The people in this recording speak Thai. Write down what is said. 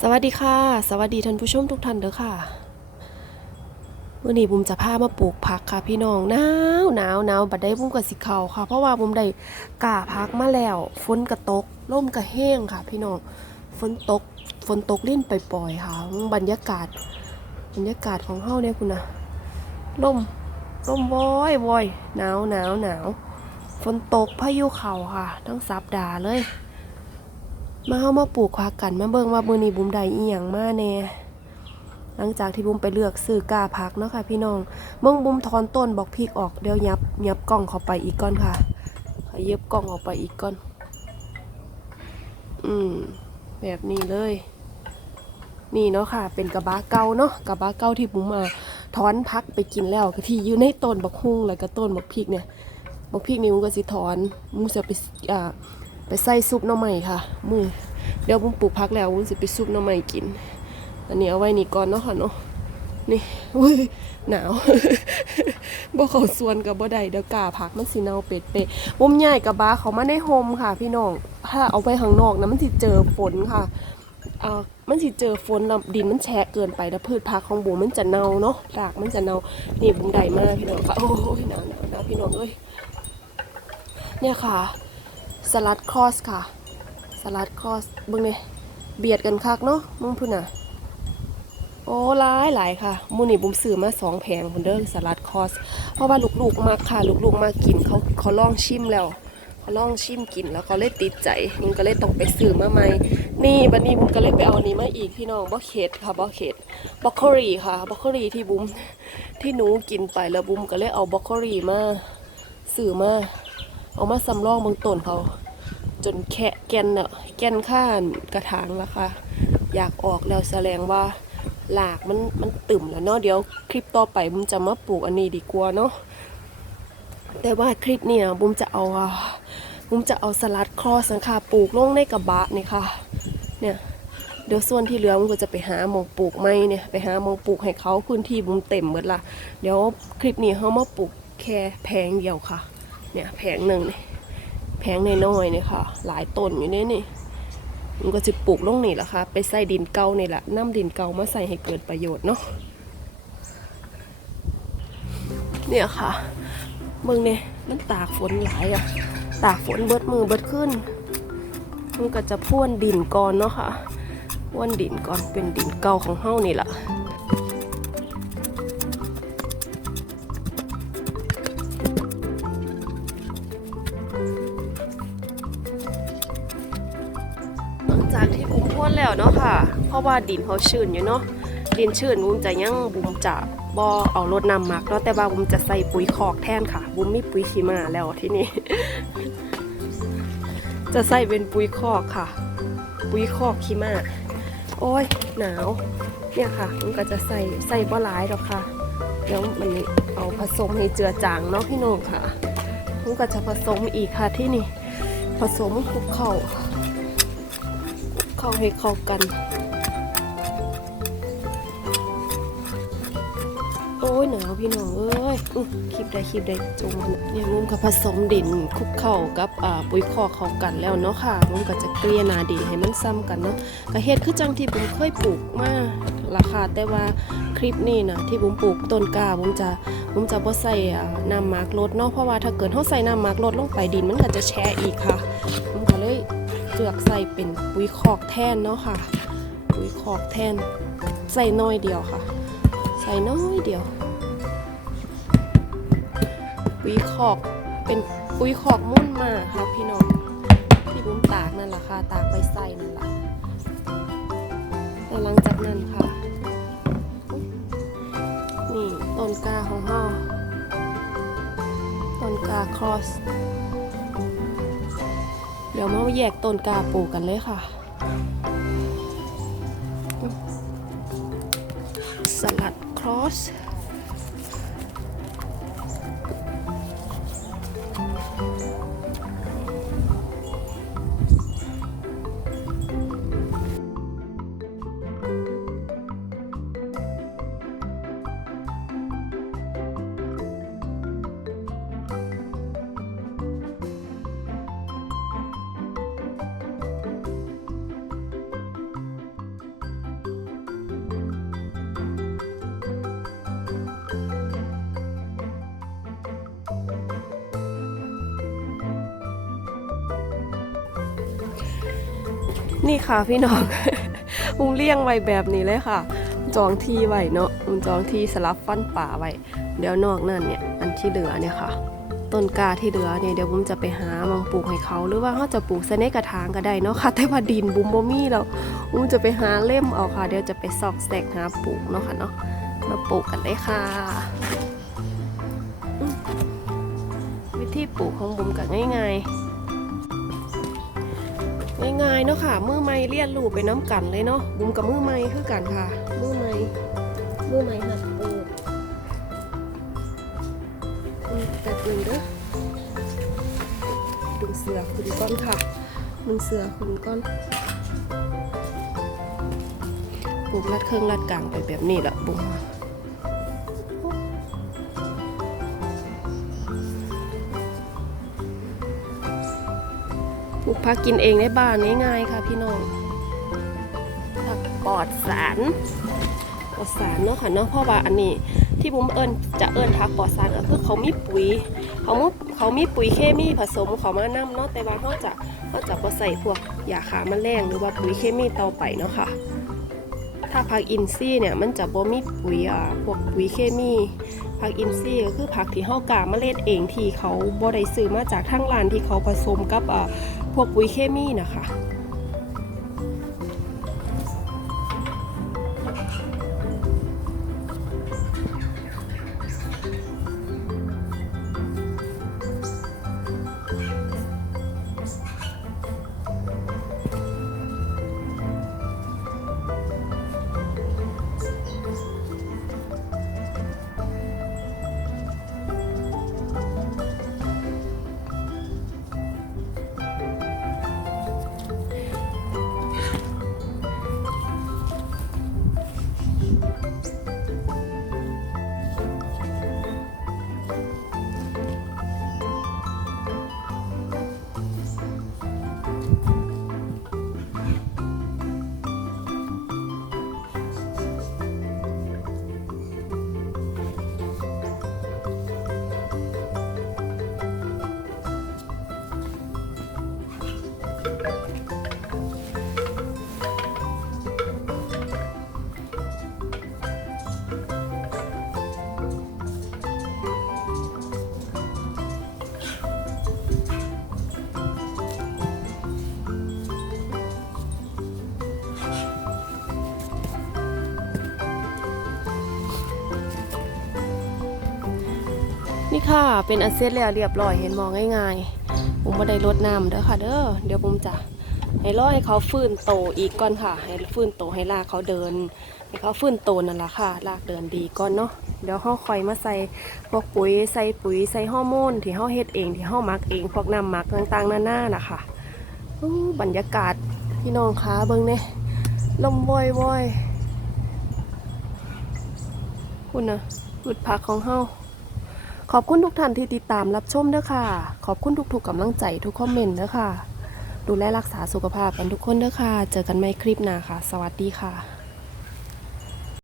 สวัสดีค่ะ สวัสดีท่านผู้ชมทุกท่านเด้อค่ะวันนี้บุมจะพามาปลูกผักค่ะพี่น้องหนาวหนาวหนาวบัดได้บุมกับสิเขาค่ะ เพราะว่าบุมได้กาพักมาแล้วฝนกระตกร่มกระแห้งค่ะ พี่น้องฝนตกฝนตกลิ่นไปปล่อยๆค่ะ บรรยากาศ บรรยากาศของเฮาเนี่ยคุณนะร่มร่มวอยวอยหนาวหนาวหนาวฝนตกพายุเข่าค่ะ ทั้งสัปดาห์เลย มาเฮามาปลูกผักกันมาเบิ่งว่ามื้อนี้บุ้มได้อีหยังมาแน่หลังจากที่บุ้มไปเลือกซื้อก้าผักเนาะค่ะ พี่น้องเบิ่งบุ้มถอนต้นบอกพริกออกเดี๋ยวยับยับกล้องเข้าไปอีกก่อนค่ะขยับกล้องออกไปอีกก่อน อืม แบบนี้เลย นี่เนาะค่ะ เป็นกระบะเก่าเนาะกระบะเก่าที่บุ้มมาถอนพักไปกินแล้วก็ที่อยู่ในต้นบักฮุ่งแล้วก็ต้นบักพริกเนี่ยบักพริกนี่บุมก็สิถอนบุมจะไปอ่า ไปใส่ซุปหน่อไม้ค่ะ มือเดี๋ยวผมปลูกพักแล้วผมสิไปซุปหน่อไม้กิน อันนี้เอาไว้นี่ก่อนเนาะค่ะเนาะนี่อุ้ยหนาวบ่เขาสวนกับบ่ได้เดี๋ยวกาผักมันสิเนาเป็ดเปะผมใหญ่กับบ้าเขามาในโฮมค่ะ พี่น้องถ้าเอาไปข้างนอกนะมันสิเจอฝนค่ะเอ่อมันสิเจอฝนแล้วดินมันแฉะเกินไปแล้วพืชผักของบูมมันจะเน่าเนาะรากมันจะเน่านี่บุมได้มากพี่น้องค่ะโอ้ยหนาวหนาวหนาวพี่น้องเอ้ยเนี่ยค่ะ สลัดครอสค่ะ สลัดครอสเบิ่งเนี่ยเบียดกันคักเนาะมึงพุ่นน่ะ โอ้หลายหลายค่ะมูนี่บุมซื้อมาสองแผงพุ่นเด้อสลัดครอส เพราะว่าลูกๆมากค่ะ ลูกๆมากกินเขาเขาลองชิมแล้วเขาลองชิมกินแล้วเขาเลยติดใจบุมก็เลยต้องไปซื้อมาใหม่ นี่บัดนี้บุมก็เลยไปเอานี้มาอีกพี่น้องบ่เข็ดค่ะบ่เข็ดบล็อกโคลีค่ะบล็อกโคลีที่บุมที่หนูกินไปแล้วบุมก็เลยเอาบล็อกโคลีมาซื้อมา เอามาสำรองบางต้นเขา จนแคะแกนเนาะแกนข้านกระถางแล้วค่ะ อยากออกแล้วแสดงว่าหลากมันมันตึมแล้วเนาะเดี๋ยวคลิปต่อไปบุ้มจะมาปลูกอันนี้ดีกว่าเนาะแต่ว่าคลิปเนี่ยบุ้มจะเอาบุ้มจะเอาสลัดครอสนะคะปลูกลงในกระบะนี่ค่ะ เนี่ยเดี๋ยวส่วนที่เหลือบุมก็จะไปหาหมองปลูกไม้เนี่ยไปหาหมองปลูกให้เขาพื้นที่บุมเต็มหมดละเดี๋ยวคลิปนี้เขามาปลูกแค่แพงเดียวค่ะ เนี่ยแผงหนึ่งนี่แผงน้อยๆนี่ค่ะ หลายต้นอยู่นี่นี่ มันก็จะปลูกลงนี่แหละค่ะ ไปใส่ดินเก่านี่แหละน้ำดินเก่ามาใส่ให้เกิดประโยชน์เนาะเนี่ยค่ะเมืองเนี่ยมันตากฝนหลายอะตากฝนเบิดมือเบิดขึ้น มันก็จะพ่วนดินก่อนเนาะค่ะพ่วนดินก่อนเป็นดินเก่าของเฮานี่แหละ แล้วเนาะค่ะ เพราะว่าดินเขาชื้นอยู่เนาะดินชื้นบุ้มจะยังบุ้มจะบอเอารถนำมักเนาะแต่ว่าบุ้มจะใส่ปุ๋ยคอกแทนค่ะ บุ้มมีปุ๋ยชีมาแล้วที่นี่จะใส่เป็นปุ๋ยคอกค่ะ ปุ๋ยคอกขี้มาโอ้ยหนาว เนี่ยค่ะมันก็จะใส่ใส่บ่หลายหรอกค่ะเดี๋ยวมันเอาผสมให้เจือจางเนาะพี่น้องค่ะมันก็จะผสมอีกค่ะที่นี่ ผสมคลุกเข้า เข้าให้เข้ากัน โอ้ยหนาวพี่น้องเอ้ยอคลิปได้คลิปได้จงเนี่ยมุมกับผสมดินคลุกเข้ากับปุ๋ยคอกเข้ากันแล้วเนาะค่ะมุมก็จะเกลี่ยนาดินให้มันซ้ำกันเนาะก็เฮ็ดคือจังที่ผมเคยปลูกมาราคาแต่ว่าคลิปนี้นะที่ผมปลูกต้นกล้าผมจะผมจะบ่ใส่อ่าน้ำมากรดเนาะเพราะว่าถ้าเกิดเฮาใส่น้ำมากรดลงไปดินมันก็จะแช่อีกค่ะ ผมก็เลยเลือกใส่เป็นปุ๋ยคอกแทนเนาะค่ะ ปุ๋ยคอกแทน ใส่น้อยเดียวค่ะ ใส่น้อยเดียว ปุ๋ยคอกเป็นปุ๋ยคอกมุ่นมาค่ะพี่น้องที่บุ้มตากนั่นแหละค่ะ ตากไปใส่นั่นแหละแล้วหลังจากนั้นค่ะนี่ต้นกาของห่อต้นกาครอส เดี๋ยวมาแยกต้นกาปลูกกันเลยค่ะสลัดครอส นี่ค่ะพี่น้อง มุงเลี้ยงไว้แบบนี้เลยค่ะ จองที่ไว้เนาะมุงจองที่สลับฟันป่าไว้ เดี๋ยวนอกนั่นเนี่ย อันที่เหลือเนี่ยค่ะ ต้นกาที่เหลือเนี่ยเดี๋ยวบุ้มจะไปหามังปลูกให้เขา หรือว่าเขาจะปลูกใส่ในกระถางก็ได้เนาะค่ะ แต่ว่าดินบุ้มบ่มีแล้วบุ้มจะไปหาเล่มเอาค่ะ เดี๋ยวจะไปซอกแซกหาปลูกเนาะค่ะเนาะ มาปลูกกันเลยค่ะ วิธีปลูกของบุ้มก็ง่ายๆ ง่ายๆเนาะค่ะมือไม้เลียนลูกไปน้ำกันเลยเนาะบุ้มกับมือไม้คือกันค่ะ มือไม้มือไม้หัดปลูกอืมแต่หนึ่งเด้อดึงเสือคุณก้อนค่ะดึงเสือคุณก้อนปลูกรัดเครื่องรัดกลางไปแบบนี้แหละบุ้ม ปลูกผักกินเองในบ้านง่ายๆค่ะพี่น้องผักปลอดสารปลอดสารเนาะค่ะเนาะเพราะว่าอันนี้ที่บุ้มเอิญจะเอิญผักปลอดสารก็คือเขามีปุ๋ย เขามุเขามีปุ๋ยเคมีผสมเขามานำเนาะแต่ว่าเขาจะเขาจะบ่ใส่พวกยาฆ่าแมลงหรือว่าปุ๋ยเคมีต่อไปเนาะค่ะถ้าผักอินทรีย์เนี่ยมันจะบ่มีปุ๋ยอ่าพวกปุ๋ยเคมีผักอินทรีย์ก็คือผักที่เฮากาเมล็ดเองที่เขาบ่ได้ซื้อมาจากทางร้านที่เขาผสมกับอ่า พวกปุ๋ยเคมีนะคะ นี่ค่ะ เป็นอันเสร็จแล้วเรียบร้อยเห็นมองง่ายๆผมบ่ได้รดน้ำเด้อค่ะ เด้อเดี๋ยวผมจะให้รอให้เขาฟื้นโตอีกก่อนค่ะ ให้ฟื้นโตให้ลากเขาเดิน ให้เขาฟื้นโตนั่นแหละค่ะ ลากเดินดีก่อนเนาะเดี๋ยวเฮาคอยมาใส่พวกปุ๋ยใส่ปุ๋ยใส่ฮอร์โมนที่เฮาเฮ็ดเองที่เฮาหมักเองพวกน้ำมักต่างๆนานานะคะอู้บรรยากาศพี่น้องคะเบิ่งเนี่ยลมวอยๆคุณนะพืชผักของเฮา ขอบคุณทุกท่านที่ติดตามรับชมเด้อค่ะขอบคุณทุกๆกำลังใจทุกคอมเมนต์เด้อค่ะดูแลรักษาสุขภาพกันทุกคนเด้อค่ะเจอกันใหม่คลิปหน้าค่ะ สวัสดีค่ะ